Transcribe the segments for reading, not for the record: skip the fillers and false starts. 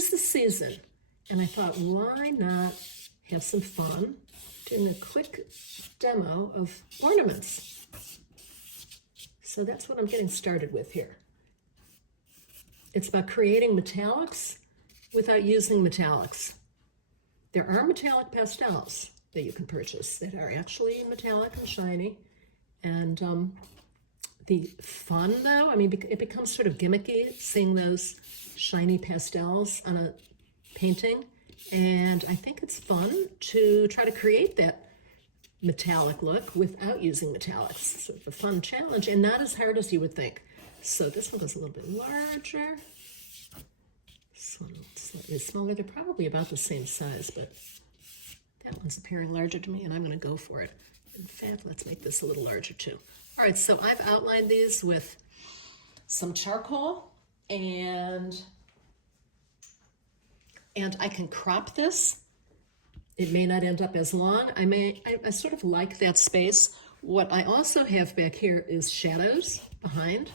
is the season, and I thought, why not have some fun doing a quick demo of ornaments? So that's what I'm getting started with here. It's about creating metallics without using metallics. There are metallic pastels that you can purchase that are actually metallic and shiny. And the fun, though, I mean, it becomes sort of gimmicky seeing those shiny pastels on a painting. And I think it's fun to try to create that metallic look without using metallics. Sort of a fun challenge and not as hard as you would think. So this one goes a little bit larger. This one is smaller. They're probably about the same size, but that one's appearing larger to me, and I'm going to go for it. In fact, let's make this a little larger too. All right, so I've outlined these with some charcoal, and I can crop this. It may not end up as long. I sort of like that space. What I also have back here is shadows behind.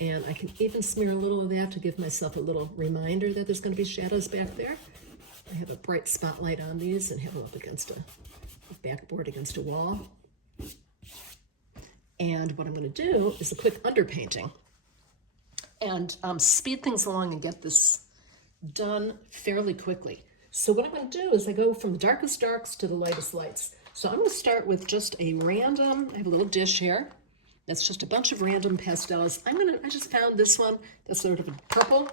And I can even smear a little of that to give myself a little reminder that there's going to be shadows back there. I have a bright spotlight on these and have them up against a backboard against a wall. And what I'm going to do is a quick underpainting and speed things along and get this done fairly quickly. So what I'm going to do is I go from the darkest darks to the lightest lights. So I'm going to start with just a random, I have a little dish here. That's just a bunch of random pastels. I just found this one that's sort of a purple.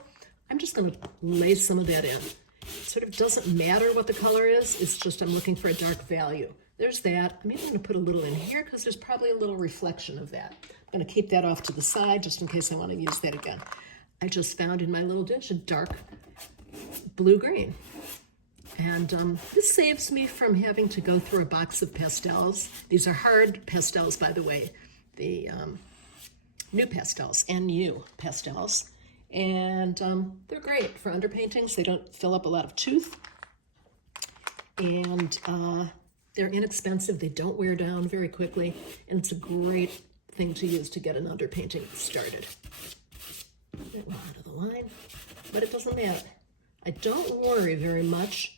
I'm just going to lay some of that in. It sort of doesn't matter what the color is. It's just I'm looking for a dark value. There's that. I'm even going to put a little in here because there's probably a little reflection of that. I'm going to keep that off to the side just in case I want to use that again. I just found in my little dish a dark blue-green. And this saves me from having to go through a box of pastels. These are hard pastels, by the way. The new pastels, NU pastels. And they're great for underpaintings. They don't fill up a lot of tooth. And they're inexpensive. They don't wear down very quickly. And it's a great thing to use to get an underpainting started. A bit out of the line, but it doesn't matter. I don't worry very much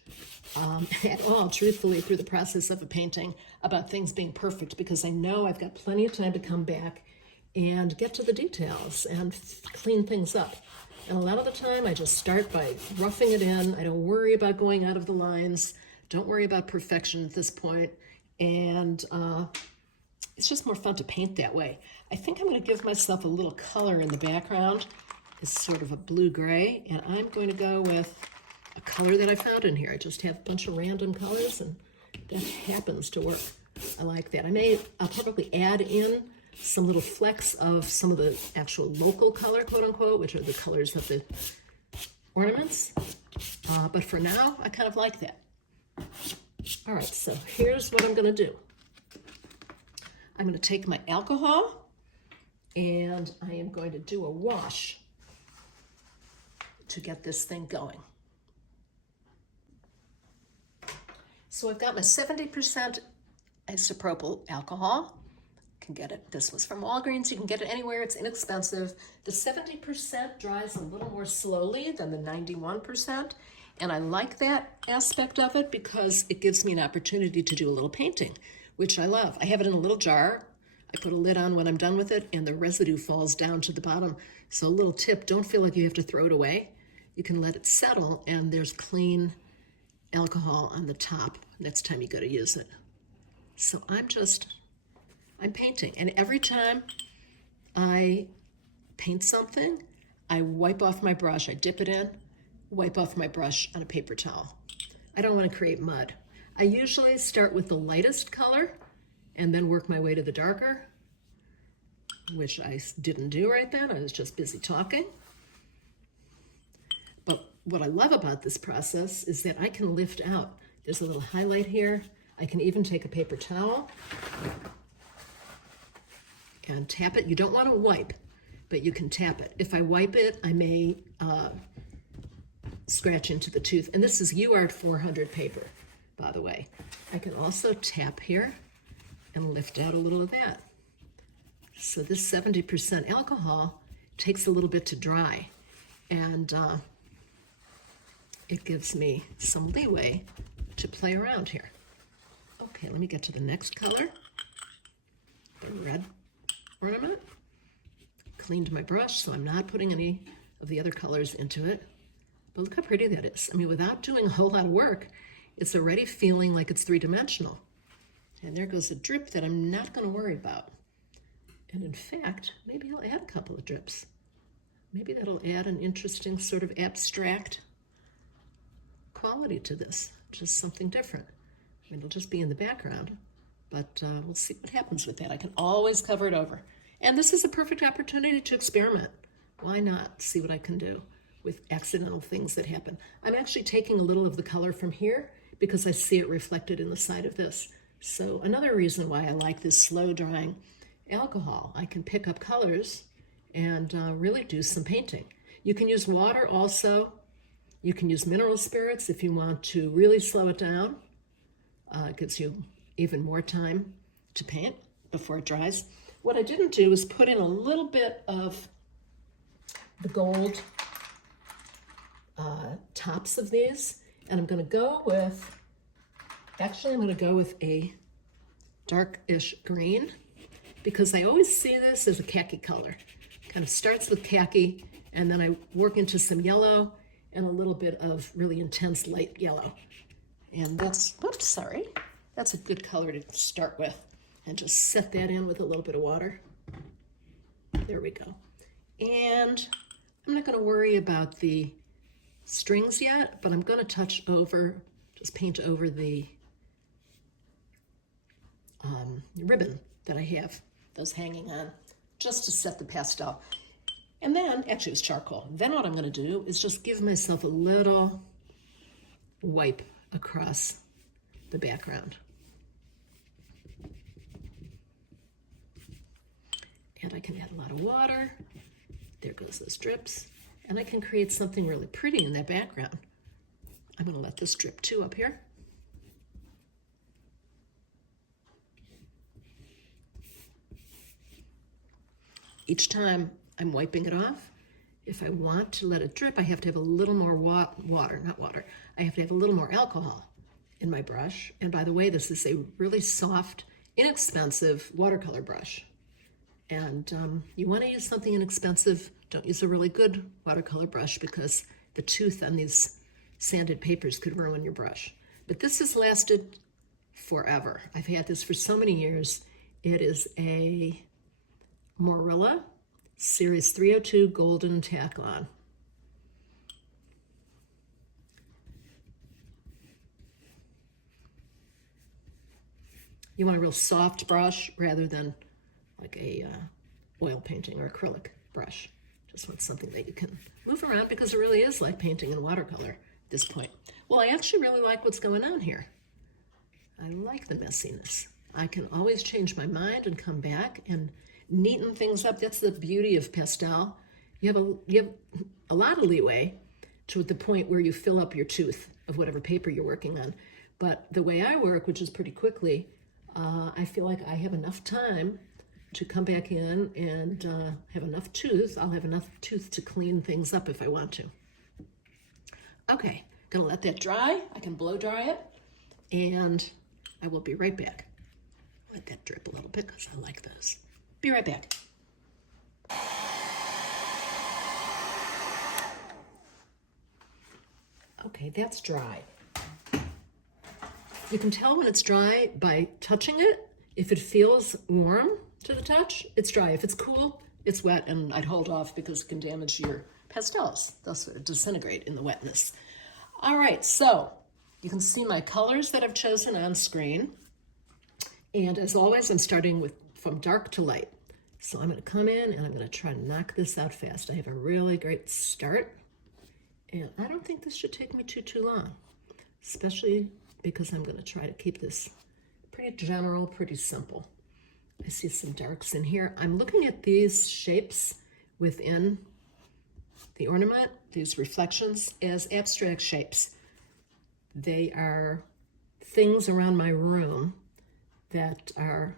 at all, truthfully, through the process of a painting about things being perfect, because I know I've got plenty of time to come back and get to the details and clean things up. And a lot of the time I just start by roughing it in. I don't worry about going out of the lines. Don't worry about perfection at this point. And it's just more fun to paint that way. I think I'm going to give myself a little color in the background. It's sort of a blue-gray, and I'm going to go with a color that I found in here. I just have a bunch of random colors, and that happens to work. I like that. I'll probably add in some little flecks of some of the actual local color, quote-unquote, which are the colors of the ornaments. But for now, I kind of like that. All right, so here's what I'm going to do. I'm going to take my alcohol, and I am going to do a wash to get this thing going. So I've got my 70% isopropyl alcohol. You can get it, this was from Walgreens, you can get it anywhere, it's inexpensive. The 70% dries a little more slowly than the 91%, and I like that aspect of it because it gives me an opportunity to do a little painting, which I love. I have it in a little jar. I put a lid on when I'm done with it, and the residue falls down to the bottom. So a little tip, don't feel like you have to throw it away. You can let it settle, and there's clean alcohol on the top next time you go to use it. So I'm painting, and every time I paint something, I wipe off my brush, I dip it in, wipe off my brush on a paper towel. I don't want to create mud. I usually start with the lightest color and then work my way to the darker, which I didn't do right then. I was just busy talking. But what I love about this process is that I can lift out. There's a little highlight here. I can even take a paper towel and tap it. You don't want to wipe, but you can tap it. If I wipe it, I may scratch into the tooth. And this is UART 400 paper, by the way. I can also tap here and lift out a little of that. So this 70% alcohol takes a little bit to dry. And it gives me some leeway to play around here. Okay, let me get to the next color, the red ornament. Cleaned my brush, so I'm not putting any of the other colors into it. But look how pretty that is. I mean, without doing a whole lot of work, it's already feeling like it's three-dimensional. And there goes a drip that I'm not going to worry about. And in fact, maybe I'll add a couple of drips. Maybe that'll add an interesting sort of abstract quality to this, just something different. I mean, it'll just be in the background, but we'll see what happens with that. I can always cover it over. And this is a perfect opportunity to experiment. Why not see what I can do with accidental things that happen? I'm actually taking a little of the color from here because I see it reflected in the side of this. So another reason why I like this slow drying alcohol. I can pick up colors and really do some painting. You can use water also. You can use mineral spirits if you want to really slow it down. It gives you even more time to paint before it dries. What I didn't do is put in a little bit of the gold tops of these, and I'm going to go with, actually I'm going to go with a darkish green, because I always see this as a khaki color. Kind of starts with khaki, and then I work into some yellow and a little bit of really intense light yellow. And that's, oops, sorry. That's a good color to start with. And just set that in with a little bit of water. There we go. And I'm not going to worry about the strings yet, but I'm going to touch over, just paint over the ribbon that I have, those hanging on, just to set the pastel. And then, actually it's charcoal. Then what I'm going to do is just give myself a little wipe across the background. And I can add a lot of water. There goes those drips. And I can create something really pretty in that background. I'm going to let this drip too up here. Each time I'm wiping it off, if I want to let it drip, I have to have a little more I have to have a little more alcohol in my brush. And by the way, this is a really soft, inexpensive watercolor brush. And you want to use something inexpensive. Don't use a really good watercolor brush because the tooth on these sanded papers could ruin your brush. But this has lasted forever. I've had this for so many years. It is a Morilla Series 302 Golden Taklon. You want a real soft brush rather than like a oil painting or acrylic brush. Just want something that you can move around because it really is like painting in watercolor at this point. Well, I actually really like what's going on here. I like the messiness. I can always change my mind and come back and neaten things up. That's the beauty of pastel. You have a lot of leeway to the point where you fill up your tooth of whatever paper you're working on. But the way I work, which is pretty quickly, I feel like I have enough time to come back in and have enough tooth. I'll have enough tooth to clean things up if I want to. Okay, gonna let that dry. I can blow dry it, and I will be right back. Let that drip a little bit because I like those. Be right back. Okay, that's dry. You can tell when it's dry by touching it. If it feels warm to the touch, it's dry. If it's cool, it's wet, and I'd hold off because it can damage your pastels. They'll sort of disintegrate in the wetness. All right, so you can see my colors that I've chosen on screen. And as always, I'm starting from dark to light. So I'm going to come in and I'm going to try to knock this out fast. I have a really great start. And I don't think this should take me too long, especially because I'm going to try to keep this pretty general, pretty simple. I see some darks in here. I'm looking at these shapes within the ornament, these reflections, as abstract shapes. They are things around my room that are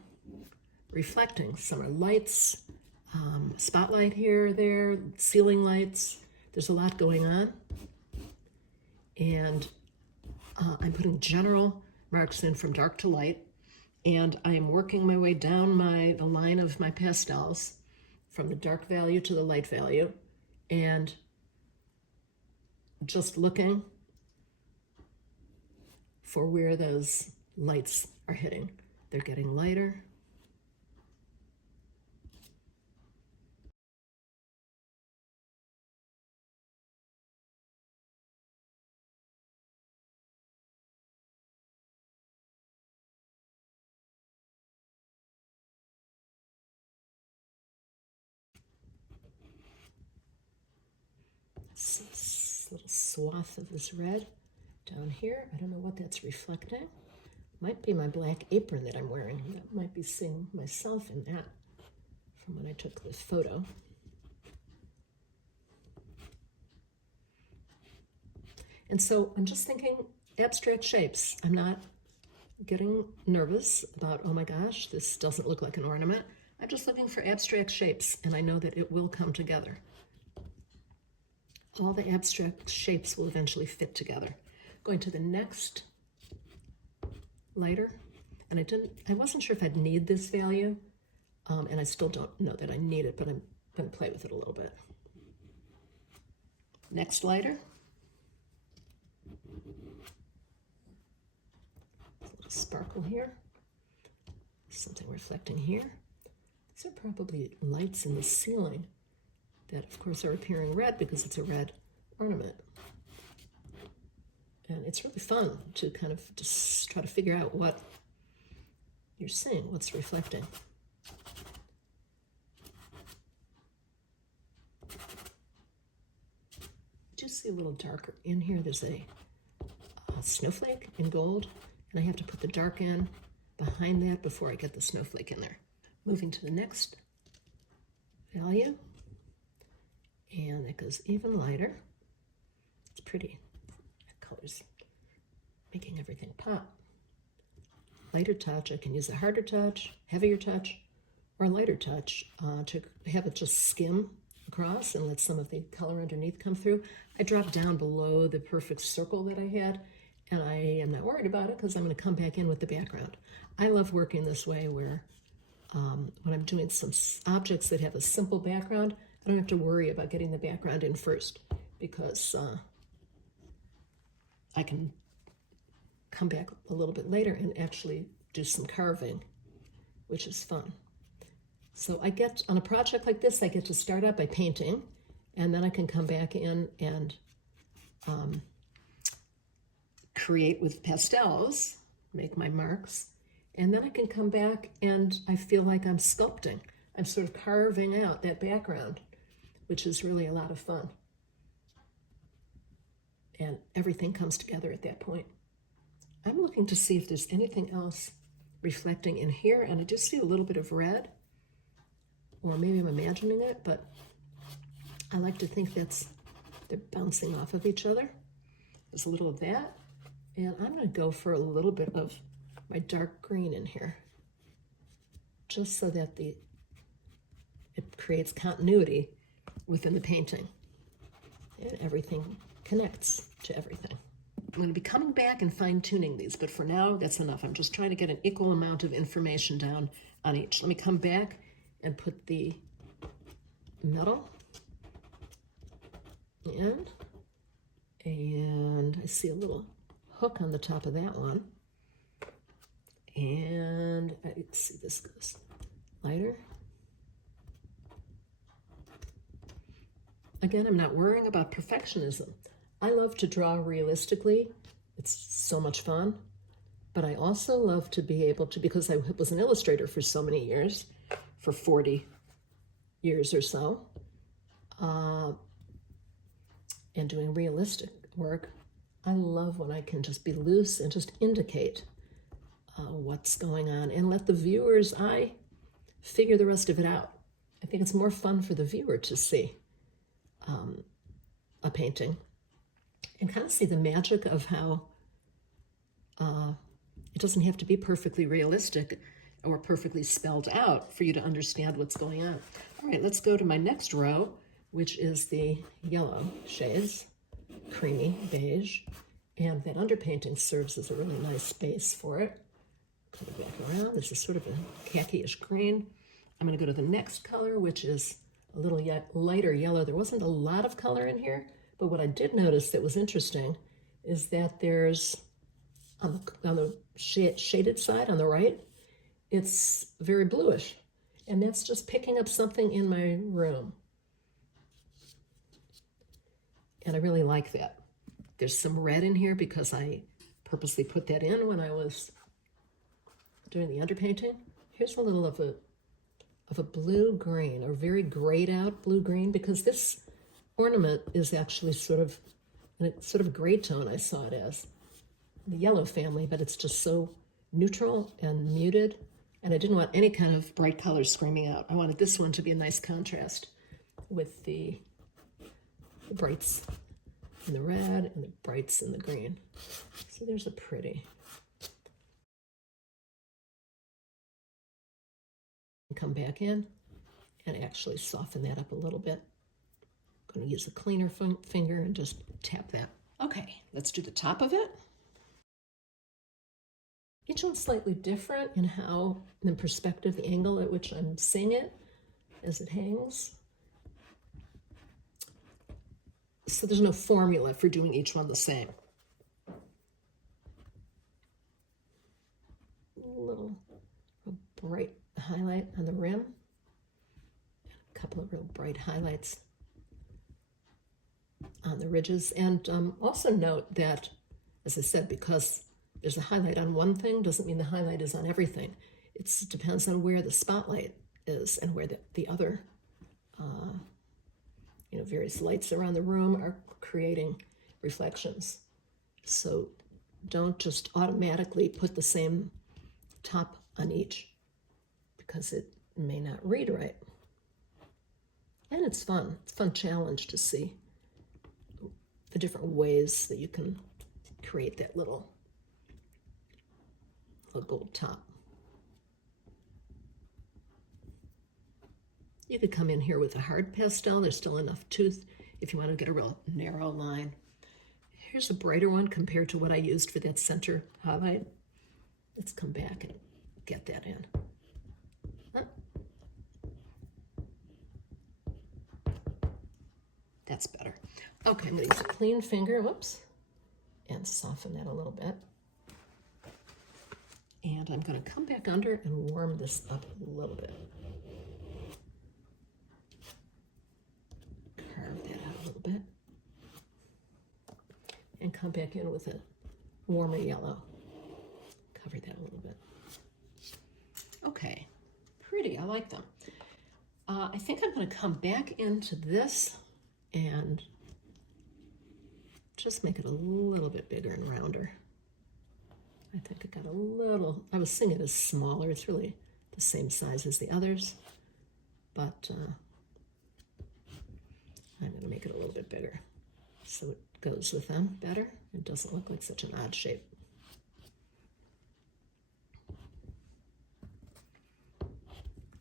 reflecting. Some are lights, spotlight here, there, ceiling lights. There's a lot going on. and I'm putting general marks in from dark to light, and I'm working my way down the line of my pastels from the dark value to the light value, and just looking for where those lights are hitting. They're getting lighter. This little swath of this red down here. I don't know what that's reflecting. Might be my black apron that I'm wearing. That might be seeing myself in that from when I took this photo. And so I'm just thinking abstract shapes. I'm not getting nervous about, oh my gosh, this doesn't look like an ornament. I'm just looking for abstract shapes, and I know that it will come together. All the abstract shapes will eventually fit together. Going to the next lighter, and I wasn't sure if I'd need this value, and I still don't know that I need it, but I'm going to play with it a little bit. Next lighter. A little sparkle here. Something reflecting here. These are probably lights in the ceiling that, of course, are appearing red because it's a red ornament. And it's really fun to kind of just try to figure out what you're seeing, what's reflecting. Just see a little darker in here. There's a snowflake in gold, and I have to put the dark in behind that before I get the snowflake in there. Moving to the next value, and it goes even lighter. It's pretty. That color's making everything pop. Lighter touch, I can use a harder touch, heavier touch, or a lighter touch to have it just skim across and let some of the color underneath come through. I dropped down below the perfect circle that I had, and I am not worried about it because I'm going to come back in with the background. I love working this way where when I'm doing some objects that have a simple background, I don't have to worry about getting the background in first because I can come back a little bit later and actually do some carving, which is fun. So I get, on a project like this, I get to start out by painting, and then I can come back in and create with pastels, make my marks, and then I can come back and I feel like I'm sculpting. I'm sort of carving out that background, which is really a lot of fun. And everything comes together at that point. I'm looking to see if there's anything else reflecting in here, and I just see a little bit of red, or maybe I'm imagining it, but I like to think they're bouncing off of each other. There's a little of that, and I'm going to go for a little bit of my dark green in here, just so that it creates continuity within the painting, and everything connects to everything. I'm going to be coming back and fine-tuning these, but for now, that's enough. I'm just trying to get an equal amount of information down on each. Let me come back and put the metal in, and I see a little hook on the top of that one, and I see this goes lighter. Again, I'm not worrying about perfectionism. I love to draw realistically. It's so much fun. But I also love to be able to, because I was an illustrator for so many years, for 40 years or so, and doing realistic work, I love when I can just be loose and just indicate what's going on and let the viewer's eye figure the rest of it out. I think it's more fun for the viewer to see a painting and kind of see the magic of how it doesn't have to be perfectly realistic or perfectly spelled out for you to understand what's going on. All right, let's go to my next row, which is the yellow shades, creamy beige. And that underpainting serves as a really nice base for it. Come back around. This is sort of a khaki-ish green. I'm going to go to the next color, which is a little lighter yellow. There wasn't a lot of color in here, but what I did notice that was interesting is that there's, on the shaded side on the right, it's very bluish. And that's just picking up something in my room. And I really like that. There's some red in here because I purposely put that in when I was doing the underpainting. Here's a little of a blue-green, or very grayed out blue-green, because this ornament is actually sort of a gray tone. I saw it as the yellow family, but it's just so neutral and muted. And I didn't want any kind of bright colors screaming out. I wanted this one to be a nice contrast with the brights in the red and the brights in the green. So there's a pretty. Come back in and actually soften that up a little bit. I'm going to use a cleaner finger and just tap that. Okay, let's do the top of it. Each one's slightly different in how, in perspective, the angle at which I'm seeing it as it hangs. So there's no formula for doing each one the same. A little bright highlight on the rim. A couple of real bright highlights on the ridges. And also note that, as I said, because there's a highlight on one thing doesn't mean the highlight is on everything. It depends on where the spotlight is and where the other various lights around the room are creating reflections. So don't just automatically put the same top on each, because it may not read right. And it's fun. It's a fun challenge to see the different ways that you can create that little gold top. You could come in here with a hard pastel. There's still enough tooth if you want to get a real narrow line. Here's a brighter one compared to what I used for that center highlight. Let's come back and get that in. Huh? That's better. Okay, I'm going to use a clean finger, whoops, and soften that a little bit. And I'm going to come back under and warm this up a little bit. Carve that out a little bit. And come back in with a warmer yellow. Cover that a little bit. Okay, pretty, I like them. I think I'm going to come back into this and just make it a little bit bigger and rounder. I think it got a little, I was seeing it as smaller. It's really the same size as the others, but I'm going to make it a little bit bigger so it goes with them better. It doesn't look like such an odd shape.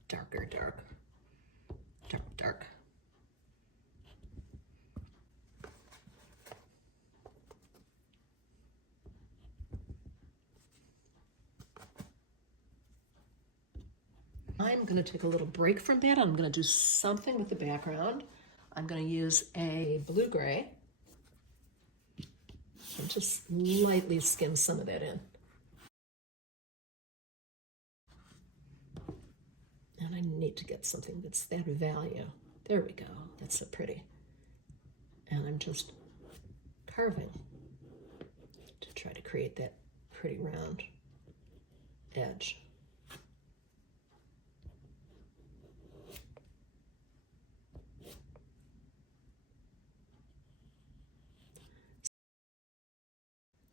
Darker, dark, dark, dark. I'm going to take a little break from that. I'm going to do something with the background. I'm going to use a blue-gray and just lightly skim some of that in. And I need to get something that's that value. There we go. That's so pretty. And I'm just carving to try to create that pretty round edge.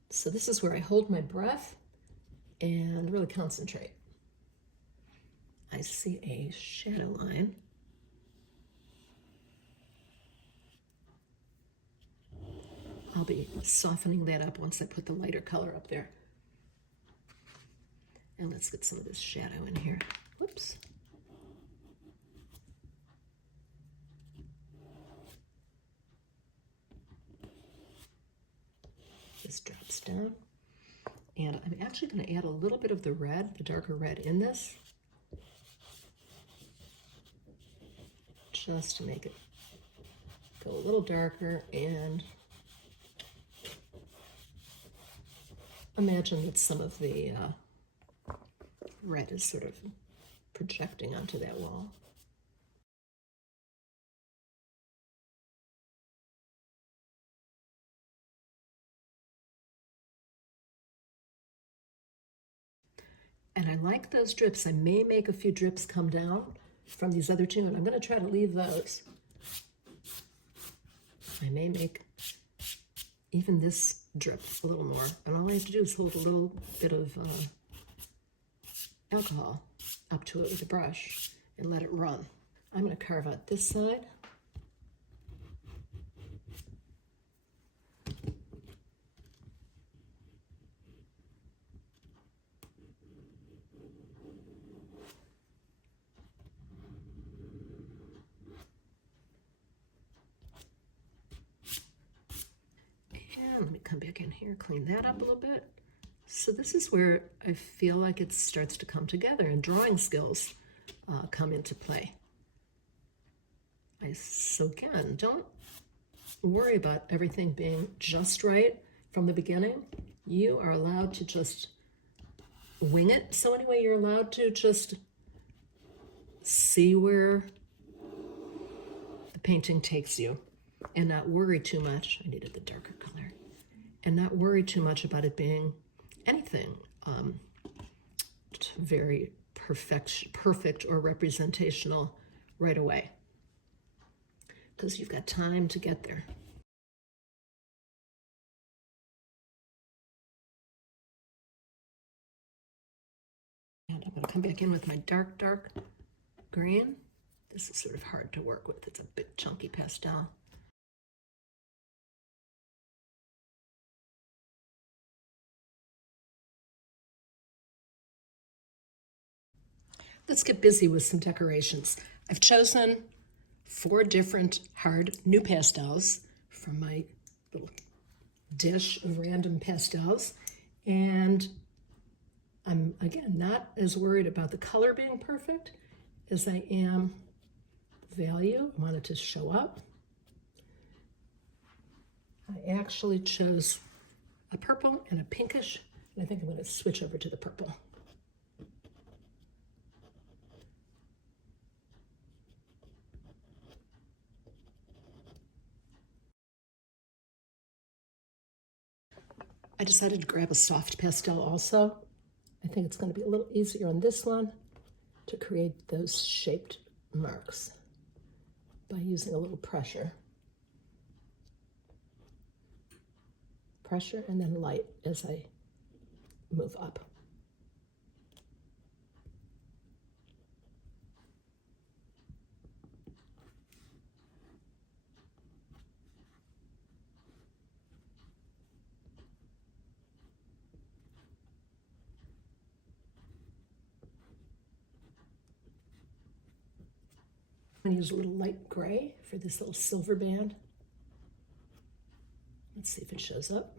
So this is where I hold my breath and really concentrate. I see a shadow line. I'll be softening that up once I put the lighter color up there. And let's get some of this shadow in here. Whoops. Just drop down. And I'm actually going to add a little bit of the red, the darker red in this, just to make it go a little darker. And imagine that some of the red is sort of projecting onto that wall. And I like those drips. I may make a few drips come down from these other two, and I'm going to try to leave those. I may make even this drip a little more. And all I have to do is hold a little bit of alcohol up to it with a brush and let it run. I'm going to carve out this side. And let me come back in here, clean that up a little bit. So this is where I feel like it starts to come together and drawing skills come into play. So again, don't worry about everything being just right from the beginning. You are allowed to just wing it. So anyway, you're allowed to just see where the painting takes you and not worry too much. I needed the darker color. And not worry too much about it being anything very perfect or representational right away, because you've got time to get there. And I'm going to come back in with my dark green. This is sort of hard to work with. It's a big chunky pastel. Let's get busy with some decorations. I've chosen 4 different hard NuPastels from my little dish of random pastels. And I'm, again, not as worried about the color being perfect as I am value. I want it to show up. I actually chose a purple and a pinkish, and I think I'm going to switch over to the purple. I decided to grab a soft pastel also. I think it's going to be a little easier on this one to create those shaped marks by using a little pressure. Pressure and then light as I move up. I'm going to use a little light gray for this little silver band. Let's see if it shows up.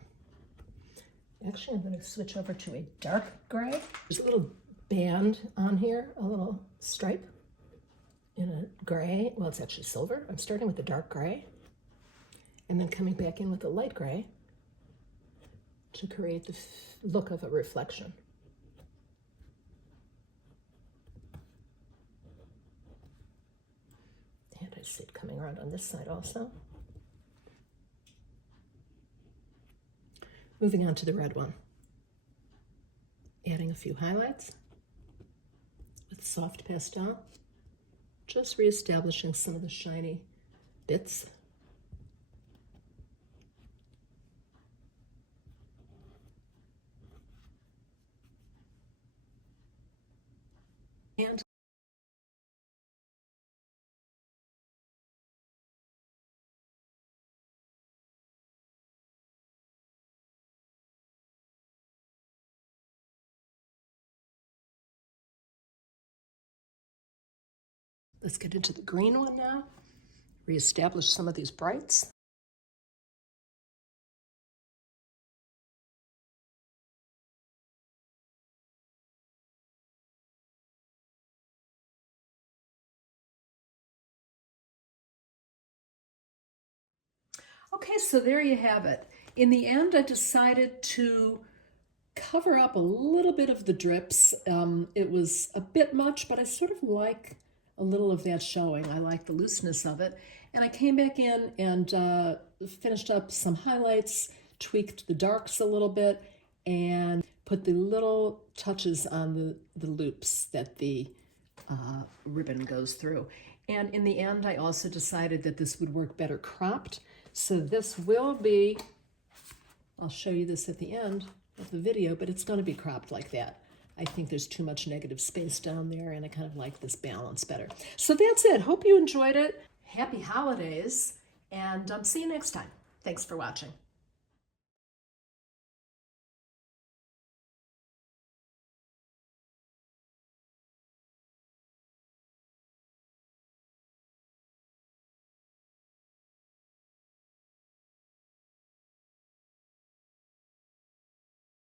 Actually, I'm going to switch over to a dark gray. There's a little band on here, a little stripe in a gray. Well, it's actually silver. I'm starting with the dark gray and then coming back in with a light gray to create the look of a reflection. And I see it coming around on this side also. Moving on to the red one. Adding a few highlights with soft pastel. Just reestablishing some of the shiny bits. And let's get into the green one now. Reestablish some of these brights. Okay, so there you have it. In the end, I decided to cover up a little bit of the drips. It was a bit much, but I sort of like a little of that showing. I like the looseness of it. And I came back in and finished up some highlights, tweaked the darks a little bit, and put the little touches on the loops that the ribbon goes through. And in the end, I also decided that this would work better cropped. So this will be, I'll show you this at the end of the video, but it's going to be cropped like that. I think there's too much negative space down there, and I kind of like this balance better. So that's it. Hope you enjoyed it. Happy holidays, and see you next time. Thanks for watching.